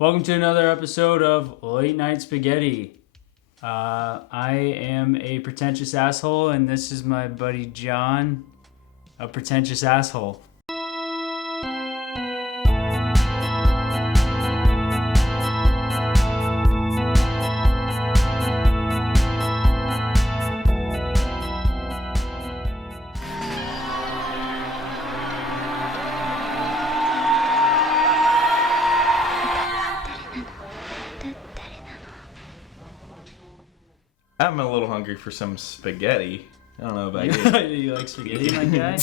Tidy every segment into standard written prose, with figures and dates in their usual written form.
Welcome to another episode of Late Night Spaghetti. I am a pretentious asshole, and this is my buddy John, a pretentious asshole. I'm a little hungry for some spaghetti. I don't know about you. You like spaghetti, my guy?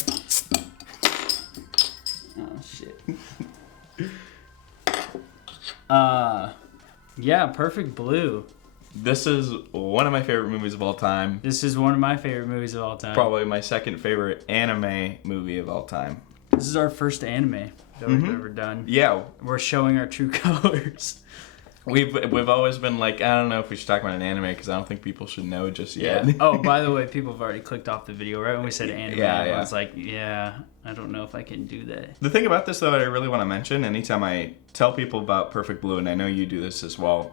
Oh, shit. Yeah, Perfect Blue. This is one of my favorite movies of all time. This is one of my favorite movies of all time. Probably my second favorite anime movie of all time. This is our first anime that we've ever done. Yeah. We're showing our true colors. We've always been like, I don't know if we should talk about an anime because I don't think people should know just yet. Yeah. Oh, by the way, people have already clicked off the video right when we said anime. Yeah. I was like, yeah, I don't know if I can do that. The thing about this, though, that I really want to mention, anytime I tell people about Perfect Blue, and I know you do this as well,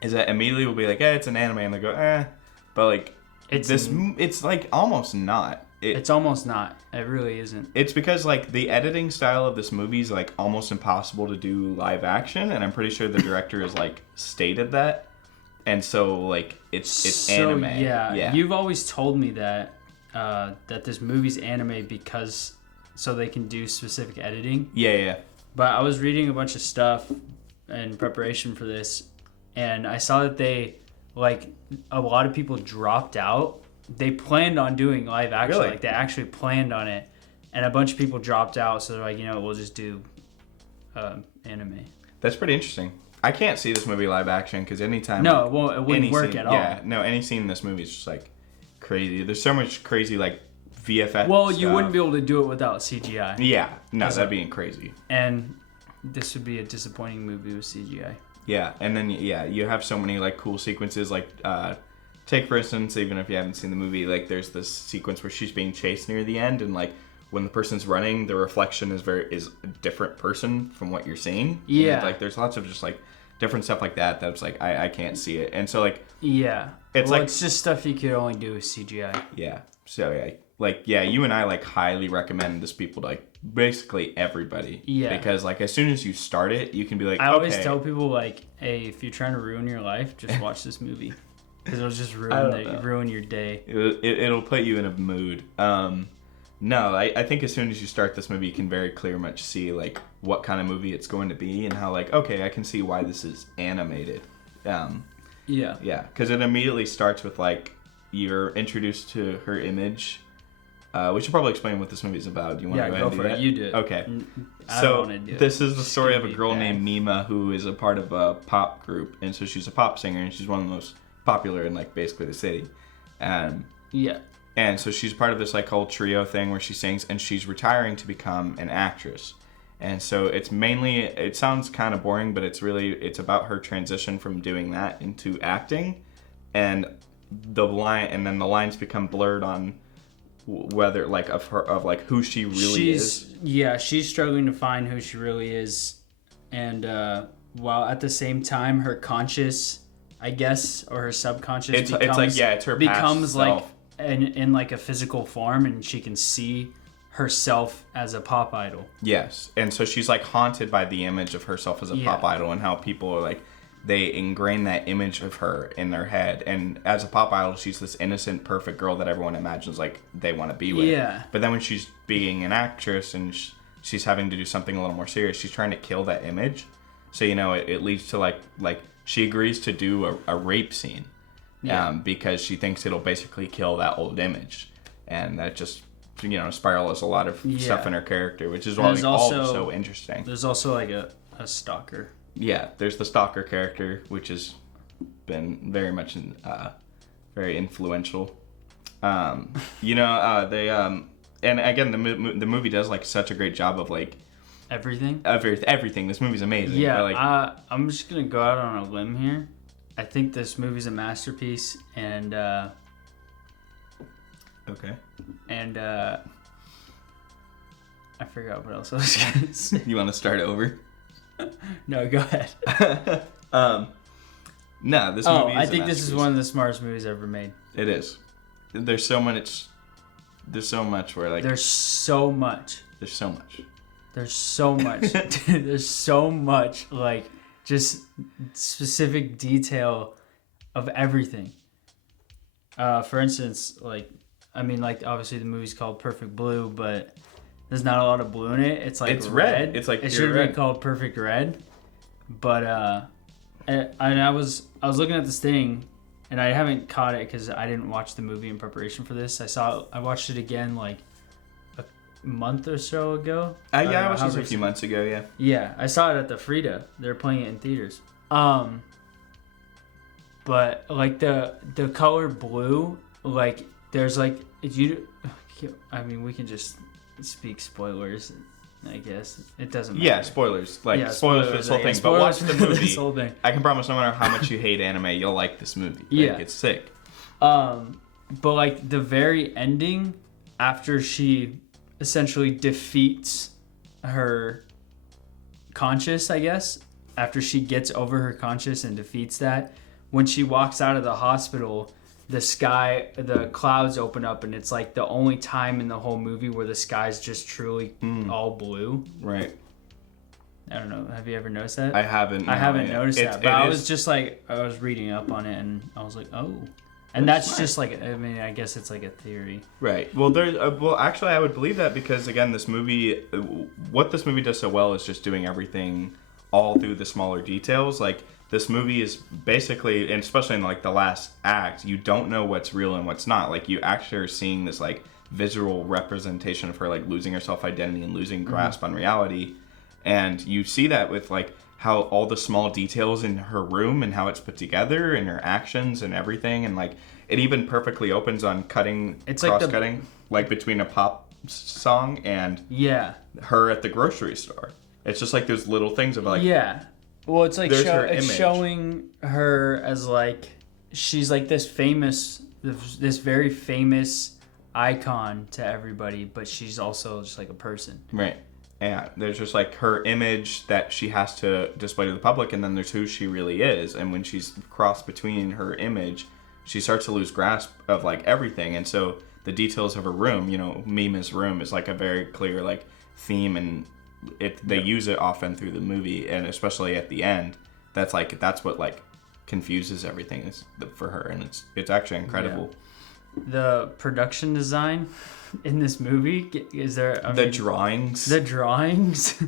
is that immediately we'll be like, it's an anime, and they go, but like, it's like almost not. It's almost not. It really isn't. It's because like the editing style of this movie is like almost impossible to do live action, and I'm pretty sure the director has like stated that, and so like it's so, anime. Yeah, you've always told me that that this movie's anime because so they can do specific editing. Yeah. But I was reading a bunch of stuff in preparation for this, and I saw that they like a lot of people dropped out. They planned on doing live action. Really? Like, they actually planned on it. And a bunch of people dropped out, so they're like, we'll just do anime. That's pretty interesting. I can't see this movie live action because anytime... No, it wouldn't work scene, at all. Yeah, no, any scene in this movie is just, like, crazy. There's so much crazy, like, VFX Well, you stuff. wouldn't be able to do it without CGI. Yeah, no, that'd be crazy. And this would be a disappointing movie with CGI. Yeah, and then, you have so many, like, cool sequences, like... Take, for instance, even if you haven't seen the movie, like, there's this sequence where she's being chased near the end, and, like, when the person's running, the reflection is a different person from what you're seeing. Yeah. And, like, there's lots of just, like, different stuff like that that's, like, I can't see it. And so, like... Yeah. It's just stuff you could only do with CGI. Yeah. So, you and I, like, highly recommend this people to, like, basically everybody. Yeah. Because, like, as soon as you start it, you can be like, I always tell people, like, hey, if you're trying to ruin your life, just watch this movie. Because it'll just ruin your day. It'll put you in a mood. No, I think as soon as you start this movie, you can very clear much see like what kind of movie it's going to be and how like, okay, I can see why this is animated. Yeah, because it immediately starts with like you're introduced to her image. We should probably explain what this movie is about. Do you want to go ahead and do that? You do it. Okay. I So don't wanna do it. this is the story of a girl bad. named Mima who is a part of a pop group, and so she's a pop singer, and she's one of the most popular in like basically the city. Yeah. And so she's part of this like whole trio thing where she sings, and she's retiring to become an actress. And so it's mainly, it sounds kind of boring, but it's about her transition from doing that into acting, and then the lines become blurred on whether like of who she really is. Yeah, she's struggling to find who she really is, and while at the same time her conscious, I guess, or her subconscious it's her becomes past like self. in like a physical form, and she can see herself as a pop idol. Yes, and so she's like haunted by the image of herself as a pop idol, and how people are like they ingrain that image of her in their head. And as a pop idol, she's this innocent, perfect girl that everyone imagines like they want to be with. Yeah. But then when she's being an actress and she's having to do something a little more serious, she's trying to kill that image. So it leads to like she agrees to do a rape scene, because she thinks it'll basically kill that old image, and that just spirals a lot of stuff in her character, which is all so interesting. There's also like a stalker. Yeah, there's the stalker character, which has been very much very influential. They and again the movie does like such a great job of like everything. This movie's amazing. Yeah, I'm just gonna go out on a limb here. I think this movie's a masterpiece, and okay. And I forgot what else I was gonna say. You want to start over? No, go ahead. No, this movie is I a think this is masterpiece. one of the smartest movies ever made. It is. There's so much where like There's so much. there's so much. There's so much. There's so much, like, just specific detail of everything. For instance, like, I mean, like, obviously the movie's called Perfect Blue, but there's not a lot of blue in it. It's like It's red. It's like it pure should have red. been called Perfect Red. But and I was looking at this thing, and I haven't caught it because I didn't watch the movie in preparation for this. I watched it again like a month or so ago. Yeah, I don't know watched how this a few recent. months ago. Yeah. Yeah, I saw it at the Frida. They were playing it in theaters. But like the color blue, like there's like I mean, we can just speak spoilers, I guess. It doesn't matter. Yeah, spoilers. Like Yeah, spoilers for this whole thing. But watch the for movie. this whole thing. I can promise no matter how much you hate anime, you'll like this movie. Like, Yeah. It's sick. But like the very ending, after she essentially defeats her conscience, I guess, after she gets over her conscience and defeats that, when she walks out of the hospital, the clouds open up, and it's like the only time in the whole movie where the sky's just truly all blue. Right. I don't know. Have you ever noticed that? I haven't. I haven't noticed that, but I was is- just like, I was reading up on it, and I was like, oh. And that's just like, I mean, I guess it's like a theory. Right. Well, actually, I would believe that because again, this movie, what this movie does so well is just doing everything all through the smaller details. Like this movie is basically, and especially in like the last act, you don't know what's real and what's not. Like you actually are seeing this like visual representation of her like losing her self-identity and losing grasp on reality, and you see that with like how all the small details in her room and how it's put together and her actions and everything, and like it even perfectly opens on cutting, It's like cross-cutting, like between a pop song and Yeah. her at the grocery store. It's just like those little things of like, Yeah. Well, it's like There's her it's image. showing her as like she's like this very famous icon to everybody, but she's also just like a person. right. And there's just like her image that she has to display to the public, and then there's who she really is. And when she's crossed between her image, she starts to lose grasp of like everything. And so the details of her room, you know, Mima's room is like a very clear like theme, and they use it often through the movie, and especially at the end. That's what like confuses everything for her, and it's actually incredible. The production design in this movie is there. The drawings. The drawings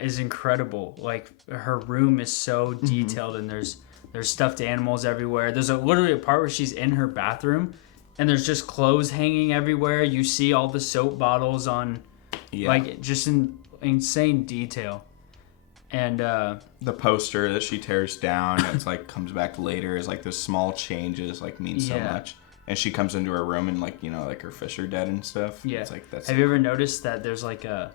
is incredible. Like her room is so detailed, and there's stuffed animals everywhere. There's literally a part where she's in her bathroom, and there's just clothes hanging everywhere. You see all the soap bottles on, like just insane detail. And the poster that she tears down, it's like comes back later, is like those small changes like mean so much. And she comes into her room and like, you know, like her fish are dead and stuff. Yeah. It's like that's. Have you ever noticed that there's like a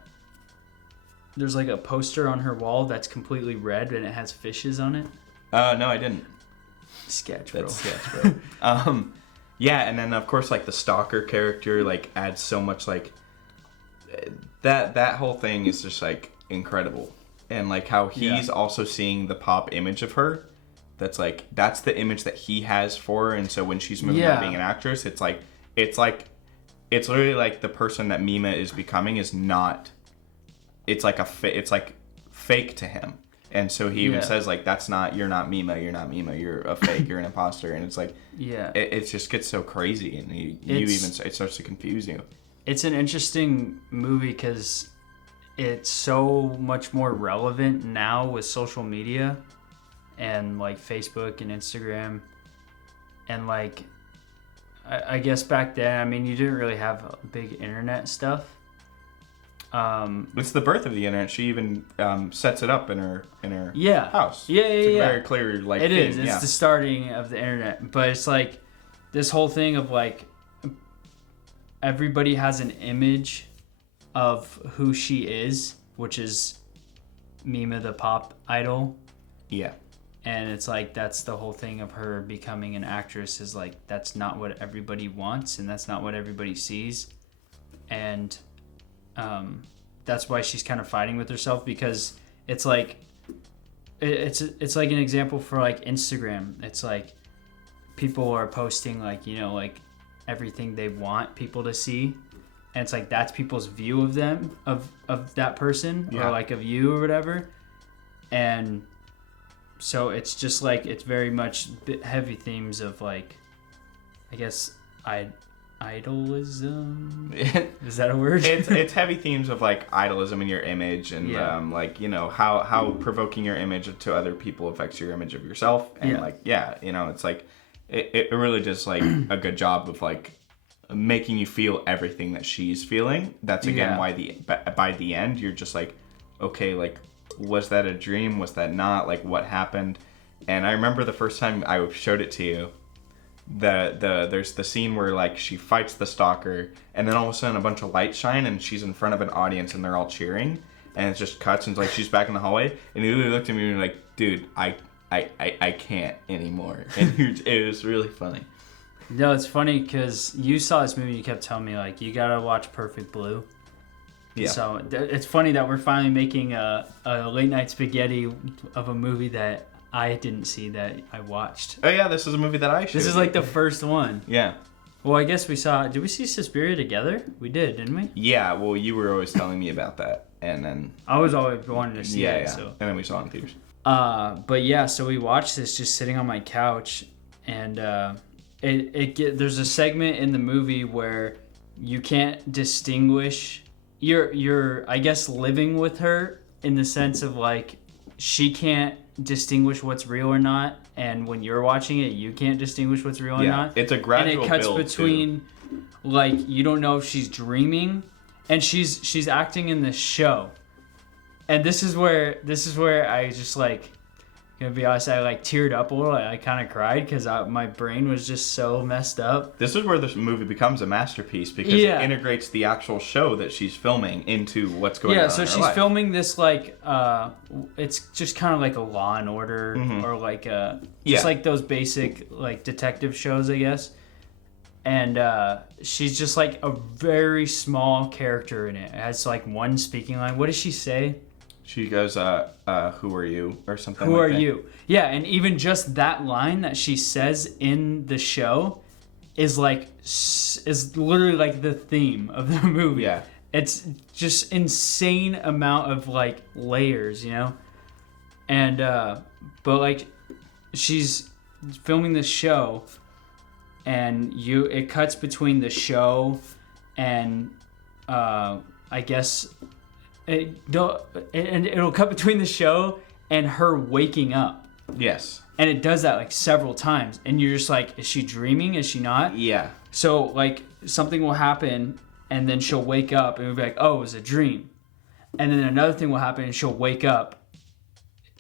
poster on her wall that's completely red and it has fishes on it? No, I didn't. Sketch, bro. That's sketch, bro. Yeah, and then of course like the stalker character like adds so much like that whole thing is just like incredible. And like how he's also seeing the pop image of her. That's the image that he has for her, and so when she's moving on being an actress, it's literally like the person that Mima is becoming is not. It's like it's like fake to him, and so he even says like you're not Mima, you're a fake, you're an imposter, and it's like it just gets so crazy, and it starts to confuse you. It's an interesting movie because it's so much more relevant now with social media. And like Facebook and Instagram, and like I guess back then, I mean, you didn't really have big internet stuff. It's the birth of the internet. She even sets it up in her house. Yeah. It's a very clear like. It is. thing. It's the starting of the internet, but it's like this whole thing of like everybody has an image of who she is, which is Mima, the pop idol. Yeah. And it's like that's the whole thing of her becoming an actress is like that's not what everybody wants and that's not what everybody sees. And that's why she's kind of fighting with herself, because It's like it's like an example for like Instagram. It's like people are posting like, you know, like everything they want people to see, and it's like that's people's view of them, of that person, or like of you or whatever. And so it's just like, it's very much heavy themes of like, I guess idolism. Is that a word? It's heavy themes of like idolism in your image, and like, you know, how provoking your image to other people affects your image of yourself, and you know, it's like it really does like a good job of like making you feel everything that she's feeling. That's again why by the end you're just like, okay, like, was that a dream? Was that not? Like, what happened? And I remember the first time I showed it to you, there's the scene where like she fights the stalker, and then all of a sudden a bunch of lights shine and she's in front of an audience and they're all cheering, and it just cuts and it's like she's back in the hallway, and he literally looked at me and was like, dude, I can't anymore. And it was really funny. No, it's funny because you saw this movie, you kept telling me like, you gotta watch Perfect Blue. Yeah. So it's funny that we're finally making a late night spaghetti of a movie that I didn't see, that I watched. Oh yeah, this is a movie that I showed. This is like the first one. Yeah. Well, I guess did we see Suspiria together? We did, didn't we? Yeah, well, you were always telling me about that, and then I was always wanting to see it. Yeah. So. And then we saw it in theaters. But yeah, so we watched this just sitting on my couch, and there's a segment in the movie where you can't distinguish. You're I guess living with her in the sense of like, she can't distinguish what's real or not, and when you're watching it, you can't distinguish what's real or not. It's a gradual build. And it cuts between too. Like, you don't know if she's dreaming, and she's acting in this show. And this is where I just like, gonna be honest, I like teared up a little. I kind of cried because my brain was just so messed up. This is where this movie becomes a masterpiece, because it integrates the actual show that she's filming into what's going on. Yeah, so she's filming this like, it's just kind of like a Law and Order, or like just like those basic like detective shows, I guess. And she's just like a very small character in it. It has like one speaking line. What does she say? She goes, who are you? Or something like that. Who are you? you? Yeah, and even just that line that she says in the show is literally like the theme of the movie. Yeah. It's just insane amount of like layers, you know? And, but like, she's filming this show, and it cuts between the show and, I guess... it'll cut between the show and her waking up. Yes. And it does that like several times, and you're just like, is she dreaming? Is she not? Yeah. So like, something will happen, and then she'll wake up, and we'll be like, oh, it was a dream. And then another thing will happen, and she'll wake up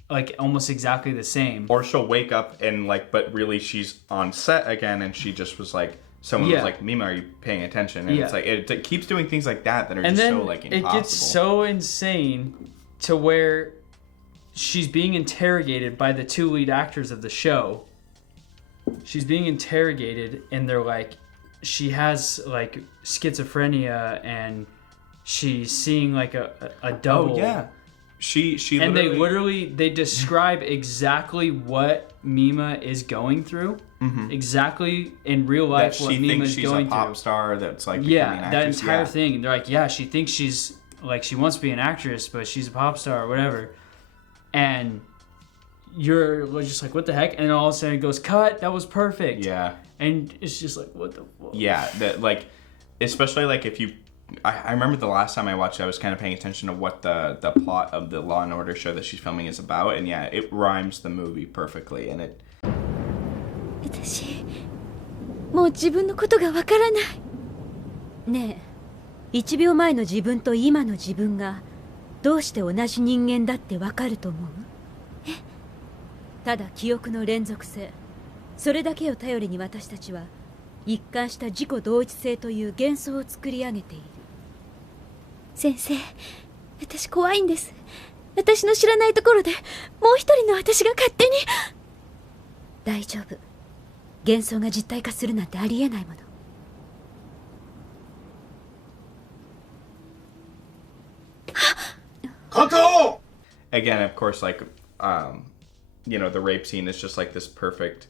like almost exactly the same. Or she'll wake up and like, but really she's on set again, and she just was like, someone was like, Mima, are you paying attention? And it's like, it keeps doing things like that are just so like impossible. It gets so insane to where she's being interrogated by the two lead actors of the show. She's being interrogated, and they're like, she has like schizophrenia, and she's seeing like a double. Oh yeah. She and they describe exactly what Mima is going through, exactly in real life what Mima is going through. She thinks she's a pop star that's like becoming an actress. That entire thing. They're like, yeah, she thinks she's like, she wants to be an actress, but she's a pop star or whatever. And you're just like, what the heck? And then all of a sudden it goes, cut. That was perfect. Yeah. And it's just like, what the fuck? Yeah, that like, especially like if you. I remember the last time I watched it, I was kind of paying attention to what the plot of the Law and Order show that she's filming is about, and yeah, it rhymes the movie perfectly, and it... 私、もう自分のことがわからない。ねえ、1秒前の自分と今の自分がどうして同じ人間だってわかると思う？え？ただ記憶の連続性、それだけを頼りに私たちは一貫した自己同一性という幻想を作り上げている。先生、私怖いんです。私の知らないところでもう一人の私が勝手に。大丈夫。幻想が実体化するなんてありえないもの。Kanto! again, of course, like, the rape scene is just like this perfect.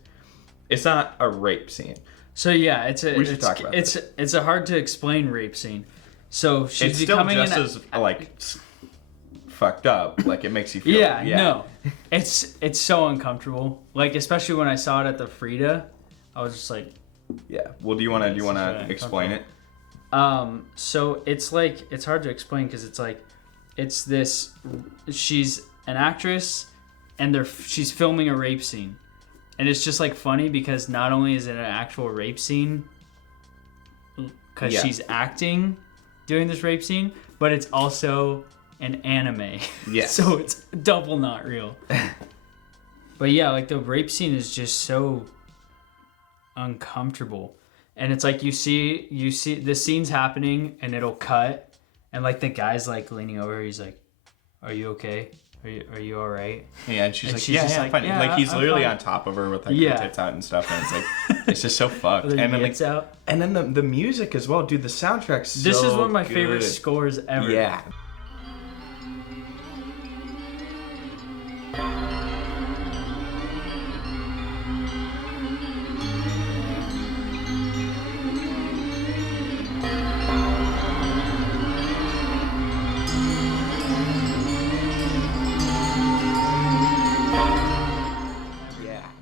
It's not a rape scene. So yeah, We should talk about it's a hard to explain rape scene. So she's it's still becoming just as like fucked up. Like it makes you feel. No, it's so uncomfortable. Like especially when I saw it at the Frida, I was just like, yeah. Well, do you want to explain it? So it's like it's hard to explain because it's like it's this. She's an actress, and she's filming a rape scene. And it's just like funny because not only is it an actual rape scene because she's acting doing this rape scene, but it's also an anime. Yes. So it's double not real. But yeah, like the rape scene is just so uncomfortable. And it's like you see the scene's happening and it'll cut and like the guy's like leaning over her, he's like, "Are you okay? Are you all right?" Yeah, and she's like, I'm fine. "Yeah, like he's I'm literally fine." on top of her with like her tits out and stuff, and it's like it's just so fucked. With her And then tits out. and then the music as well, dude. The soundtrack's so This is one of my good. favorite scores ever. Yeah.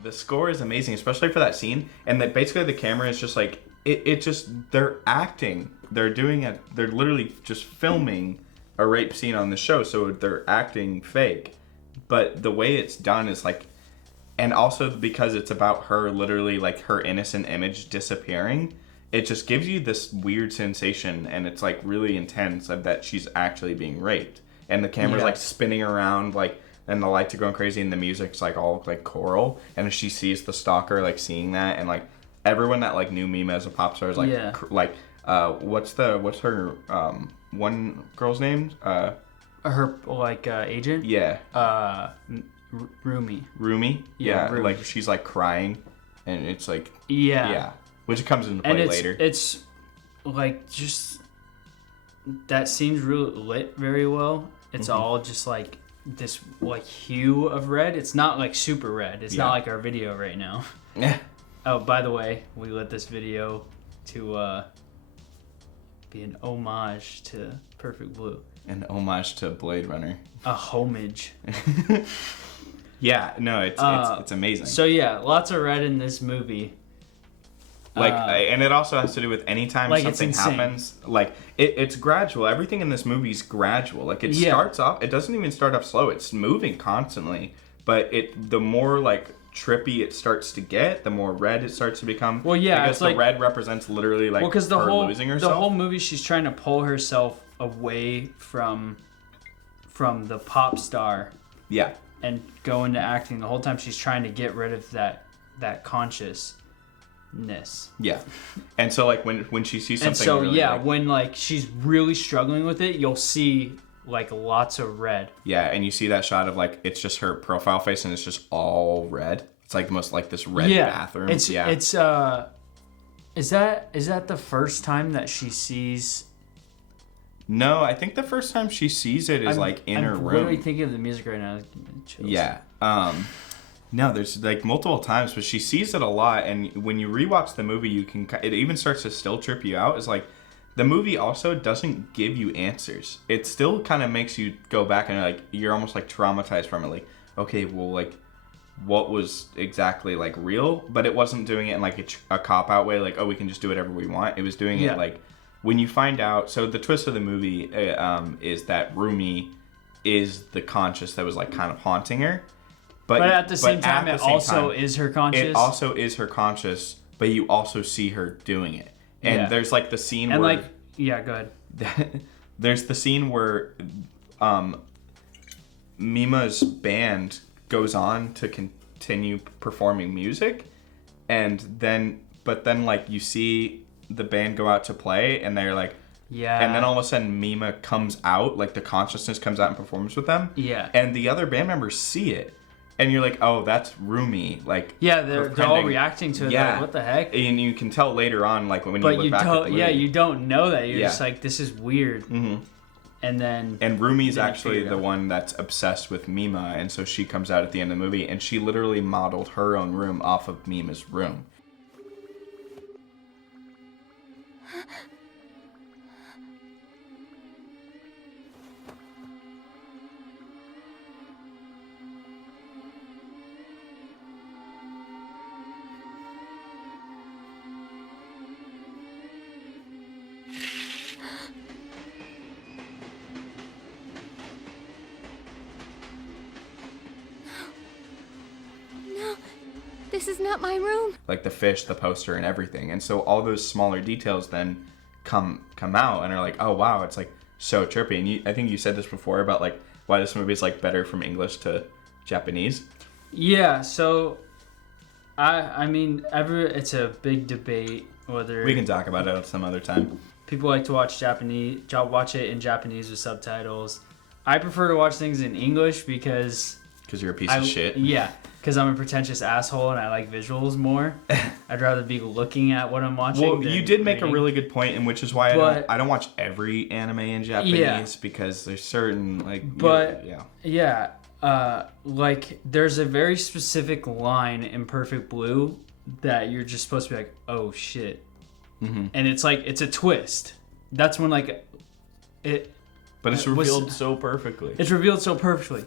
The score is amazing, especially for that scene. And that basically the camera is just like it just they're acting. They're doing it. They're literally just filming a rape scene on the show, so they're acting fake. But the way it's done is like, and also because it's about her literally like her innocent image disappearing, it just gives you this weird sensation, and it's like really intense of that she's actually being raped, and the camera's like spinning around like. And the lights are going crazy, and the music's like all like choral. And if she sees the stalker like seeing that, and like everyone that like knew Mima as a pop star is like what's her one girl's name? Her like agent. Yeah. Rumi. Rumi. Yeah. Rumi. Like she's like crying, and it's like yeah, which comes into play later. It's like just that scene's really lit very well. It's all just like. This like hue of red. It's not like super red. It's not like our video right now. Yeah. Oh, by the way, we lit this video to be an homage to Perfect Blue. An homage to Blade Runner. A homage. Yeah. No, it's amazing. So yeah, lots of red in this movie. Like, and it also has to do with anytime like something happens, like it's gradual. Everything in this movie is gradual. Like it starts off, it doesn't even start off slow. It's moving constantly, but the more like trippy it starts to get, the more red it starts to become. Well, yeah, because it's the like, red represents literally like her losing herself. The whole movie, she's trying to pull herself away from the pop star. Yeah. And go into acting. The whole time she's trying to get rid of that conscious. Yeah. And so like when she sees something and so really, like, when like she's really struggling with it, you'll see like lots of red. Yeah, and you see that shot of like it's just her profile face and it's just all red. It's like the most like this red bathroom. It's is that the first time that she sees? No, I think the first time she sees it is like in her room. I'm literally thinking of the music right now. Chills. Yeah. No, there's like multiple times, but she sees it a lot, and when you rewatch the movie, it even starts to still trip you out. It's like the movie also doesn't give you answers. It still kind of makes you go back and like you're almost like traumatized from it. Like, okay, well, like what was exactly like real? But it wasn't doing it in like a cop out way. Like, oh, we can just do whatever we want. It was doing it like when you find out. So the twist of the movie is that Rumi is the conscious that was like kind of haunting her. But at the same time, it also is her conscious. It also is her conscious, but you also see her doing it. And there's like the scene and where... like, yeah, go ahead. There's the scene where Mima's band goes on to continue performing music. But then like you see the band go out to play and they're like... Yeah. And then all of a sudden Mima comes out, like the consciousness comes out and performs with them. Yeah. And the other band members see it. And you're like, oh, that's Rumi. Like, yeah, they're all reacting to it. Yeah. Like, what the heck? And you can tell later on, like when you look back at the movie. Yeah, you don't know that. You're just like, this is weird. Mm-hmm. And Rumi's then actually figure it the out. one that's obsessed with Mima, and so she comes out at the end of the movie, and she literally modeled her own room off of Mima's room. This is not my room. Like the fish, the poster, and everything. And so all those smaller details then come out and are like, oh wow, it's like so trippy. And I think you said this before about like why this movie is like better from English to Japanese. Yeah, so I mean, it's a big debate whether We can talk about it some other time. people like to watch it in Japanese with subtitles. I prefer to watch things in English because Because you're a piece of shit. Yeah, because I'm a pretentious asshole and I like visuals more. I'd rather be looking at what I'm watching. Well, than you did make a reading. really good point, and which is why I don't watch every anime in Japanese because there's certain like. But yeah. like there's a very specific line in Perfect Blue that you're just supposed to be like, oh shit, and it's like it's a twist. That's when like it. But it's revealed so perfectly. It's revealed so perfectly.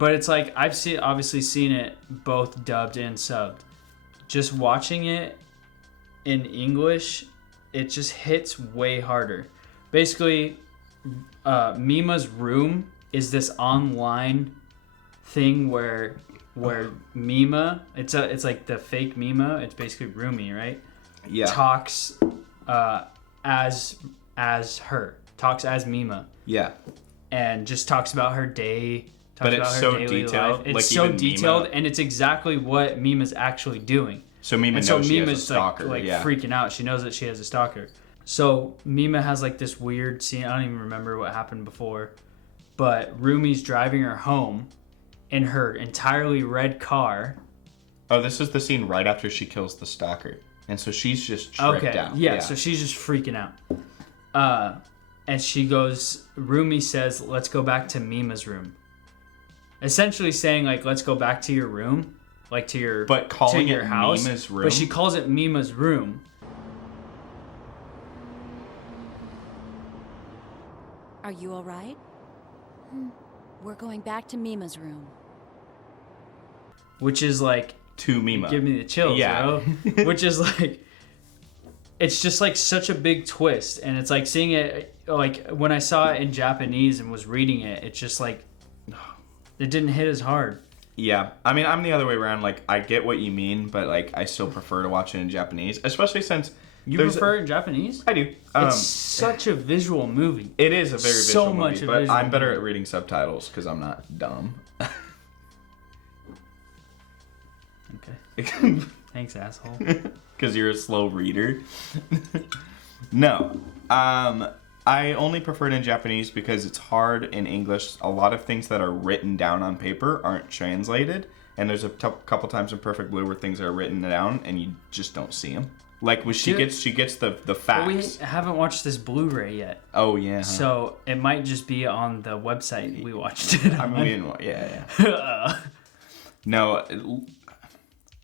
But it's like I've obviously seen it both dubbed and subbed. Just watching it in English, it just hits way harder. Basically, Mima's room is this online thing where Mima, it's like the fake Mima. It's basically Rumi, right? Yeah. Talks as her. Talks as Mima. Yeah. And just talks about her day. But it's so detailed. It's like so even detailed, Mima, and it's exactly what Mima's actually doing. So Mima And knows so she has a Mima's stalker. like yeah. freaking out. She knows that she has a stalker. So Mima has like this weird scene. I don't even remember what happened before, but Rumi's driving her home in her entirely red car. Oh, this is the scene right after she kills the stalker, and so she's just tripped out. Yeah, so she's just freaking out. And she goes. Rumi says, "Let's go back to Mima's room." Essentially saying like, let's go back to your room, like to your house. Mima's room. But she calls it Mima's room. Are you all right? We're going back to Mima's room. Which is like, to Mima. give me the chills, Yeah. bro. Which is like, it's just like such a big twist, and it's like seeing it like when I saw it in Japanese and was reading it, it's just like it didn't hit as hard. Yeah, I mean, I'm the other way around. Like, I get what you mean, but like, I still prefer to watch it in Japanese, especially since You prefer it in Japanese? I do. It's such a visual movie. It is a very so visual much movie, a but visual I'm better movie. at reading subtitles because I'm not dumb. Okay. Thanks, asshole. Because you're a slow reader. No. I only prefer it in Japanese because it's hard in English. A lot of things that are written down on paper aren't translated. And there's a couple times in Perfect Blue where things are written down and you just don't see them. Like when she gets the facts. We haven't watched this Blu-ray yet. Oh yeah. Huh? So it might just be on the website we watched it on. I mean, yeah. No.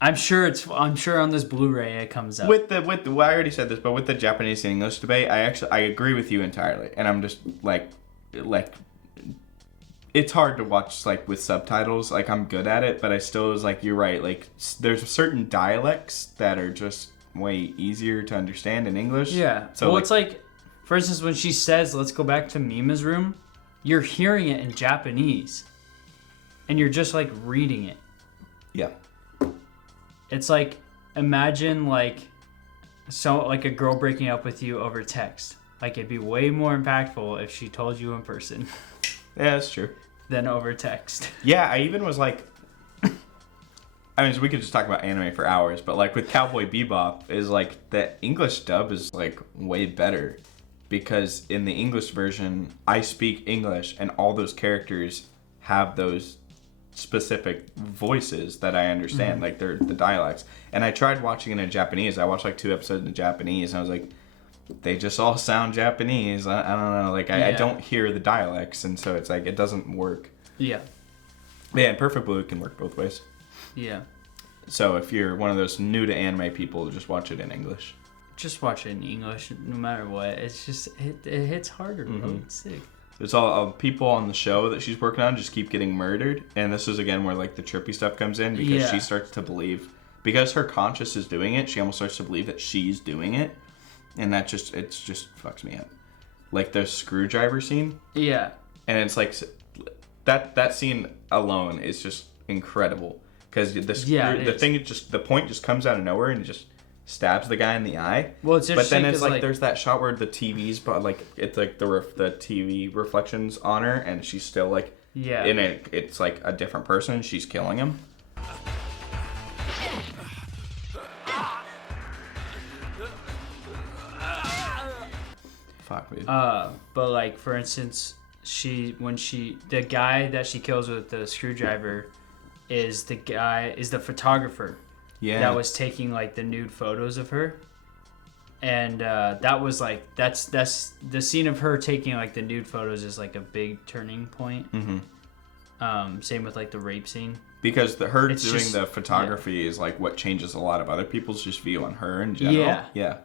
I'm sure on this Blu-ray it comes up. With the well, I already said this, but with the Japanese and English debate, I agree with you entirely, and I'm just like, it's hard to watch like with subtitles. Like I'm good at it, but I still was like, you're right. Like there's certain dialects that are just way easier to understand in English. Yeah. So well, it's like, for instance, when she says, "Let's go back to Mima's room," you're hearing it in Japanese, and you're just like reading it. Yeah. It's like, imagine like a girl breaking up with you over text. Like it'd be way more impactful if she told you in person Yeah, that's true. than over text. Yeah, I even was like, I mean, we could just talk about anime for hours, but like with Cowboy Bebop, is like the English dub is like way better because in the English version, I speak English and all those characters have those specific voices that I understand, like they're the dialects. And I tried watching it in Japanese. I watched like 2 episodes in Japanese, and I was like, they just all sound Japanese. I don't know. Like, I Yeah. don't hear the dialects, and so it's like, it doesn't work. Yeah. But yeah, and Perfect Blue can work both ways. Yeah. So if you're one of those new to anime people, just watch it in English. Just watch it in English, no matter what. It's just, it hits harder, bro. It's sick. There's all people on the show that she's working on just keep getting murdered, and this is again where like the trippy stuff comes in because she starts to believe, because her conscious is doing it, she almost starts to believe that she's doing it, and it just fucks me up. Like the screwdriver scene. Yeah. And it's like that scene alone is just incredible because the point just comes out of nowhere and it just stabs the guy in the eye. Well, it's but then interesting it's 'cause, like there's that shot where the TV's but like it's like the TV reflections on her and she's still like in it. It's like a different person. She's killing him. Fuck me. But like for instance, the guy that she kills with the screwdriver is the photographer. Yeah. That was taking like the nude photos of her. And that was like that's the scene of her taking like the nude photos is like a big turning point. Same with like the rape scene. Because her doing the photography is like what changes a lot of other people's just view on her in general. Yeah. Yeah.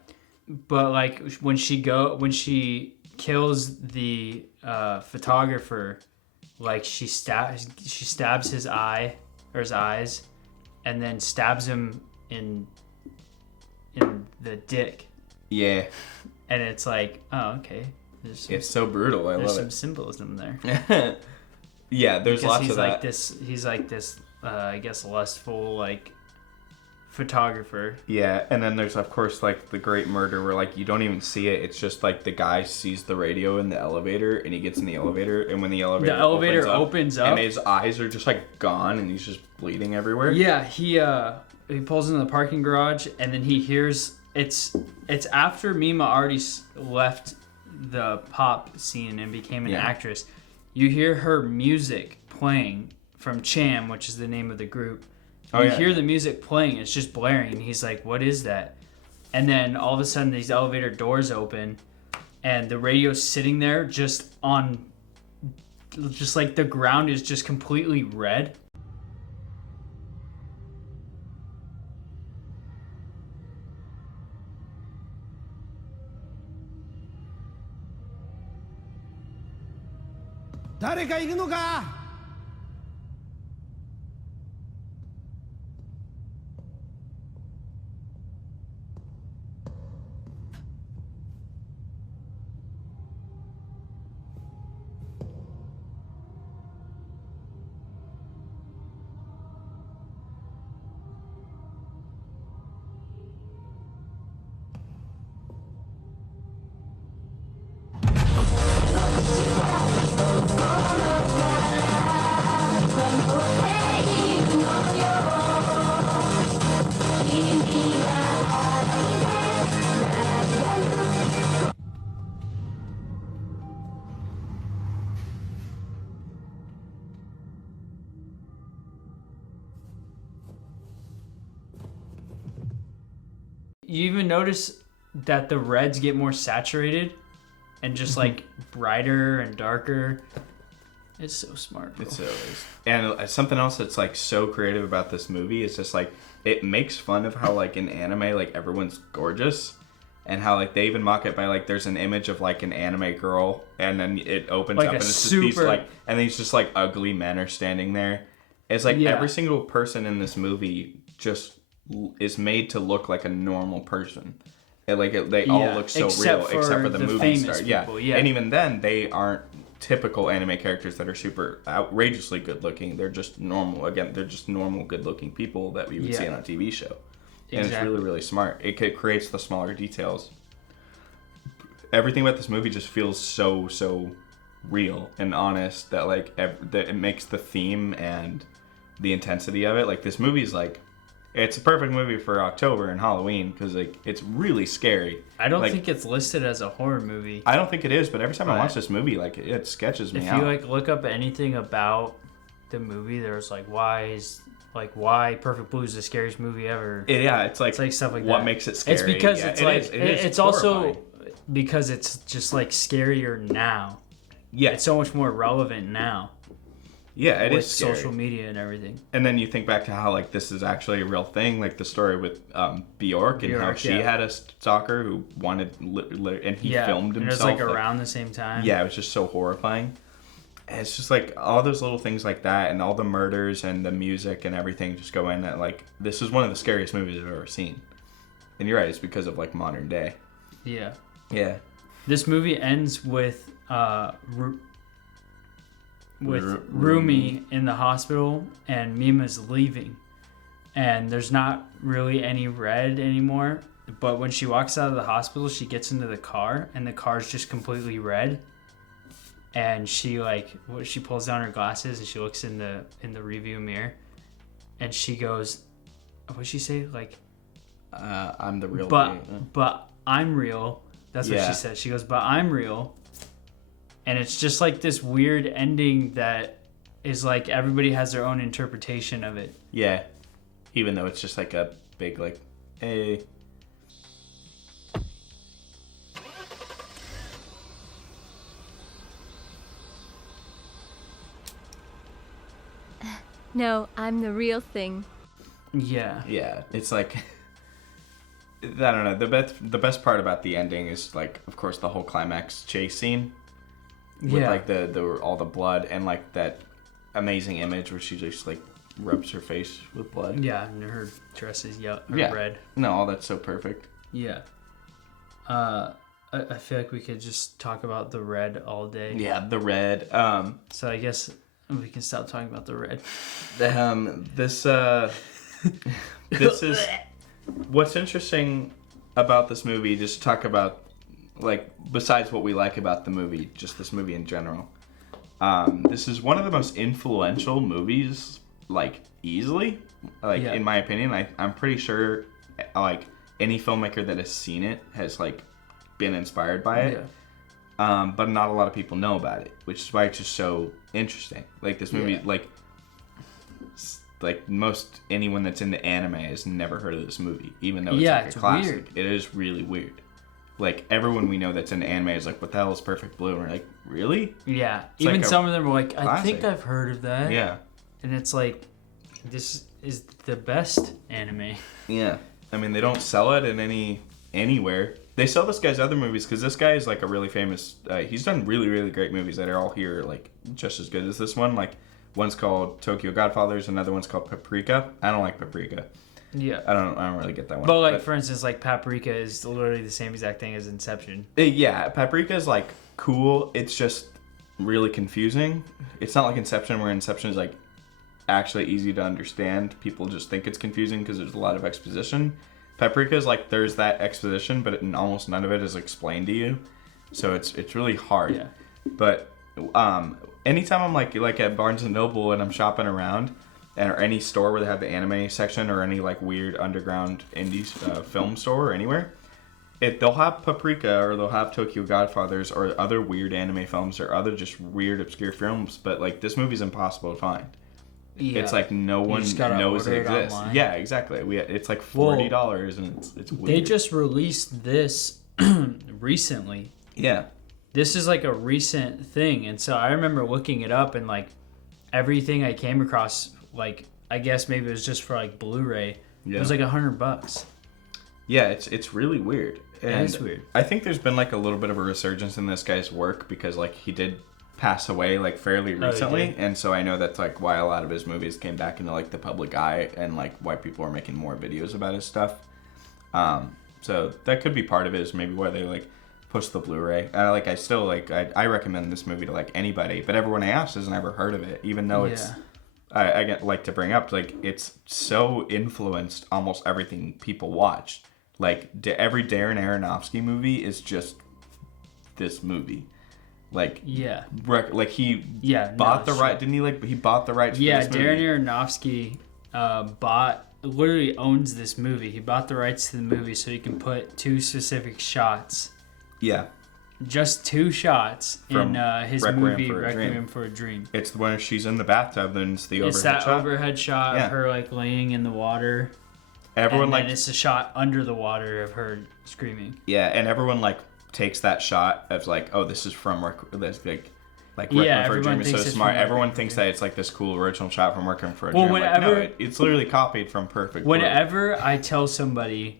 But like when she kills the photographer, like she stabs his eye or his eyes, and then stabs him in the dick. Yeah. And it's like, oh, okay. It's so brutal. I love it. There's some symbolism there. Yeah, there's because lots of that. He's like this, I guess, lustful like photographer. Yeah, and then there's of course like the great murder where like you don't even see it. It's just like the guy sees the radio in the elevator and he gets in the elevator, and when the elevator opens up and his eyes are just like gone and he's just bleeding everywhere. Yeah, he pulls into the parking garage and then he hears it's after Mima already left the pop scene and became an actress. You hear her music playing from Cham, which is the name of the group. You hear the music playing, it's just blaring, and he's like, what is that? And then all of a sudden these elevator doors open and the radio's sitting there just like the ground is just completely red. You even notice that the reds get more saturated and just like brighter and darker. It's so smart, bro. It so is. And something else that's like so creative about this movie is just like it makes fun of how like in anime like everyone's gorgeous, and how like they even mock it by like there's an image of like an anime girl and then it opens like up and it's just these like and these just like ugly men are standing there. It's like every single person in this movie just is made to look like a normal person. They all look so real except for the movie star. Yeah. And even then they aren't typical anime characters that are super outrageously good looking. They're just normal. Again, they're just normal good looking people that we would see on a TV show. And it's really, really smart. It creates the smaller details. Everything about this movie just feels so real and honest that like that it makes the theme and the intensity of it. Like this movie's like, it's a perfect movie for October and Halloween because like it's really scary. I don't think it's listed as a horror movie. I don't think it is, but every time I watch this movie, like it sketches me out. If you like look up anything about the movie, there's like why Perfect Blue is the scariest movie ever. It's like stuff like what that. makes it scary. It's because it's like it's also because it's just like scarier now. Yeah. It's so much more relevant now. Yeah, it with is scary. social media and everything. And then you think back to how like this is actually a real thing, like the story with Bjork and how she had a stalker who wanted and he filmed himself. And it was like around the same time. Yeah, it was just so horrifying. And it's just like all those little things like that, and all the murders and the music and everything just go in that like this is one of the scariest movies I've ever seen. And you're right, it's because of like modern day. Yeah. Yeah. This movie ends with Rumi in the hospital and Mima's leaving, and there's not really any red anymore, but when she walks out of the hospital she gets into the car and the car's just completely red, and she pulls down her glasses and she looks in the review mirror and she goes, what'd she say, like I'm the real but I'm real. That's what she said. She goes, but I'm real. And it's just like this weird ending that is like everybody has their own interpretation of it. Yeah. Even though it's just like a big like, hey. No, I'm the real thing. Yeah. Yeah. It's like I don't know. The best part about the ending is like, of course, the whole climax chase scene. With like the all the blood and like that amazing image where she just like rubs her face with blood. Yeah, and her dress is red. No, all that's so perfect. Yeah. I feel like we could just talk about the red all day. Yeah, the red. So I guess we can stop talking about the red. This is what's interesting about this movie. Just talk about. Like, besides what we like about the movie, just this movie in general. This is one of the most influential movies, like, easily. Like, in my opinion, I'm pretty sure, like, any filmmaker that has seen it has, like, been inspired by it. Yeah. But not a lot of people know about it, which is why it's just so interesting. Like, this movie, like, most anyone that's into anime has never heard of this movie, even though it's, like, a classic. Weird. It is really weird. Like, everyone we know that's into anime is like, what the hell is Perfect Blue? And we're like, really? Yeah. It's even like some of them are like, classic. I think I've heard of that. Yeah. And it's like, this is the best anime. Yeah. I mean, they don't sell it in anywhere. They sell this guy's other movies because this guy is like a really famous... he's done really, really great movies that are all here, like, just as good as this one. Like, one's called Tokyo Godfathers, another one's called Paprika. I don't like Paprika. Yeah. I don't really get that one. But like, for instance, like Paprika is literally the same exact thing as Inception. Yeah, Paprika is like cool. It's just really confusing. It's not like Inception, where Inception is like actually easy to understand. People just think it's confusing because there's a lot of exposition. Paprika is like there's that exposition, but almost none of it is explained to you. So it's really hard. Yeah. But anytime I'm like at Barnes and Noble and I'm shopping around, or any store where they have the anime section, or any like weird underground indie film store or anywhere, they'll have Paprika or they'll have Tokyo Godfathers or other weird anime films or other just weird obscure films. But like this movie's impossible to find. Yeah. It's like no one knows it exists. Yeah, exactly. It's like $40 and it's weird. They just released this recently. Yeah. This is like a recent thing, and so I remember looking it up and like everything I came across. Like, I guess maybe it was just for like Blu-ray. Yeah. It was like $100. Yeah, it's really weird. And it is weird. I think there's been like a little bit of a resurgence in this guy's work because like he did pass away like fairly recently, and so I know that's like why a lot of his movies came back into like the public eye and like why people are making more videos about his stuff. So that could be part of it, is maybe why they like push the Blu-ray. I recommend this movie to like anybody, but everyone I asked has never heard of it, even though it's. I get like to bring up like it's so influenced almost everything people watch. Like every Darren Aronofsky movie is just this movie. Like he bought the right. Didn't he he bought the rights? Yeah, for this movie? Darren Aronofsky literally owns this movie. He bought the rights to the movie so he can put 2 specific shots. Yeah. Just 2 shots from in his movie Requiem for a Dream. It's when she's in the bathtub, then it's the overhead shot. It's that overhead shot of her like laying in the water. Everyone and then it's a shot under the water of her screaming. Yeah, and everyone like takes that shot of like, oh, this is from this like Yeah, Requiem for a Dream everyone is so thinks it's smart. from Everyone Requiem for a thinks Dream. that it's like this cool original shot from Requiem for a Well, Dream. Like, no, whenever- it's literally copied from Perfect Blue. Whenever I tell somebody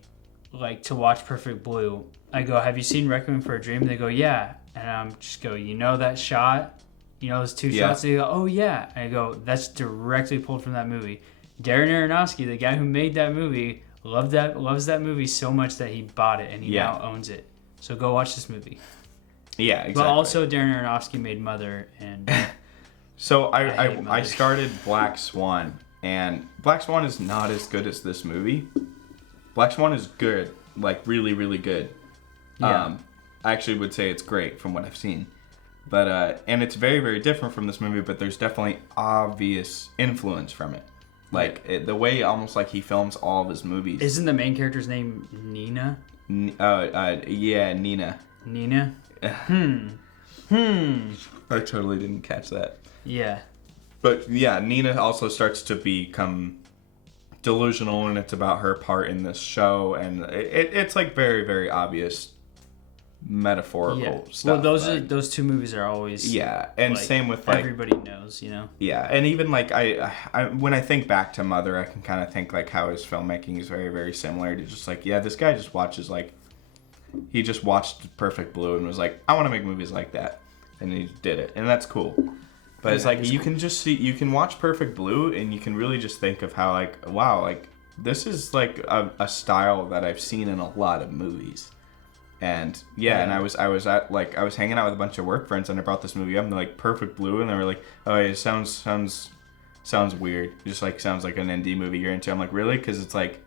like to watch Perfect Blue, I go, "Have you seen Requiem for a Dream?" They go, "Yeah," and I'm just go, "You know that shot? You know those two Yeah. shots?" They go, "Oh yeah." And I go, "That's directly pulled from that movie." Darren Aronofsky, the guy who made that movie, loves that movie so much that he bought it and he now owns it. So go watch this movie. Yeah, exactly. But also, Darren Aronofsky made Mother, and So I hate I Mother. started Black Swan, and Black Swan is not as good as this movie. Black Swan is good, like really, really good. Yeah. I actually would say it's great from what I've seen. But and it's very, very different from this movie, but there's definitely obvious influence from it. Like the way almost like he films all of his movies. isn't the main character's name Nina? Yeah, Nina. Nina? I totally didn't catch that. Yeah. But yeah, Nina also starts to become delusional, and it's about her part in this show, and it's like very, very obvious metaphorical Yeah. stuff. Well, like- those two movies are always yeah, and like, same with like everybody knows, you know. yeah, and even like I when I think back to Mother, I can kind of think like how his filmmaking is very, very similar to just like, yeah, this guy just watches like he just watched Perfect Blue and was like, I want to make movies like that, and he did it, and that's cool. But it's like you can just see, you can watch Perfect Blue and you can really just think of how like, wow, like this is like a style that I've seen in a lot of movies. And yeah, and I was hanging out with a bunch of work friends and I brought this movie up and they're like Perfect Blue, and they were like, oh, it sounds weird. It just like sounds like an indie movie you're into. I'm like, really? Because it's like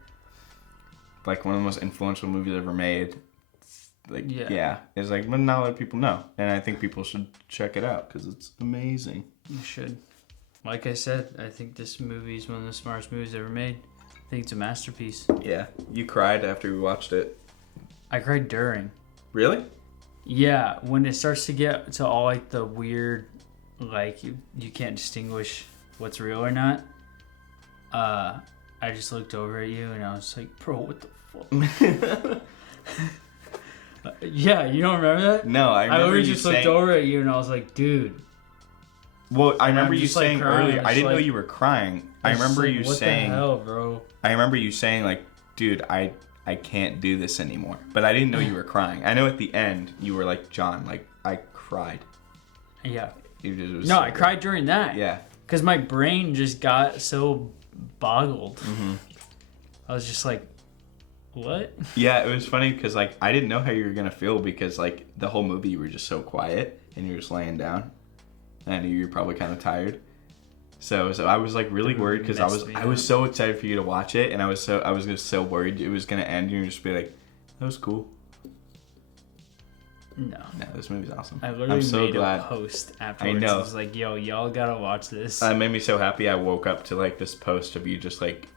one of the most influential movies ever made. Like yeah, it's like, but not a lot of people know, and I think people should check it out because it's amazing. You should. Like I said, I think this movie is one of the smartest movies ever made. I think it's a masterpiece. Yeah, you cried after we watched it. I cried during. Really? Yeah, when it starts to get to all like the weird, like you can't distinguish what's real or not. I just looked over at you and I was like, bro, what the fuck? Yeah, you don't remember that? No, I remember literally you just saying, looked over at you and I was like, dude. Well, I And remember I'm you just, like, saying crying. earlier. I'm I just didn't know like- you were crying. I was remember like, you what saying. the hell, bro? I remember you saying like, dude, I can't do this anymore. But I didn't know you were crying. I know at the end you were like, John, like I cried. Yeah. It was No, so I good. cried during that. Yeah. Because my brain just got so boggled. Mm-hmm. I was just like, what? Yeah, it was funny because like I didn't know how you were gonna feel because like the whole movie you were just so quiet and you were just laying down, and I knew you were probably kind of tired. So I was like really worried because I was so excited for you to watch it, and I was just so worried it was gonna end and you would just be like, that was cool. No. No, this movie's awesome. I literally I'm so made glad. a post afterwards. know. I was like, yo, y'all gotta watch this. It made me so happy. I woke up to like this post of you just like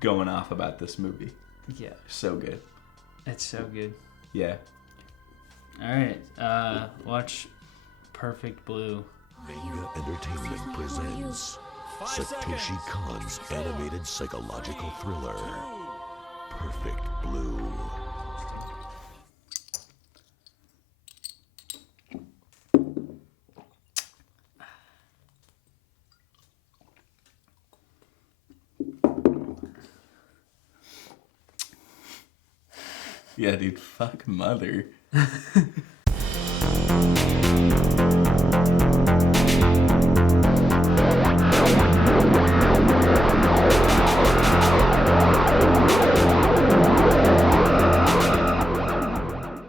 going off about this movie. Yeah, So good. it's so good. Yeah. Alright, watch Perfect Blue. Manga Entertainment presents Satoshi Kon's animated psychological thriller, Perfect Blue. Yeah, dude. Fuck Mother.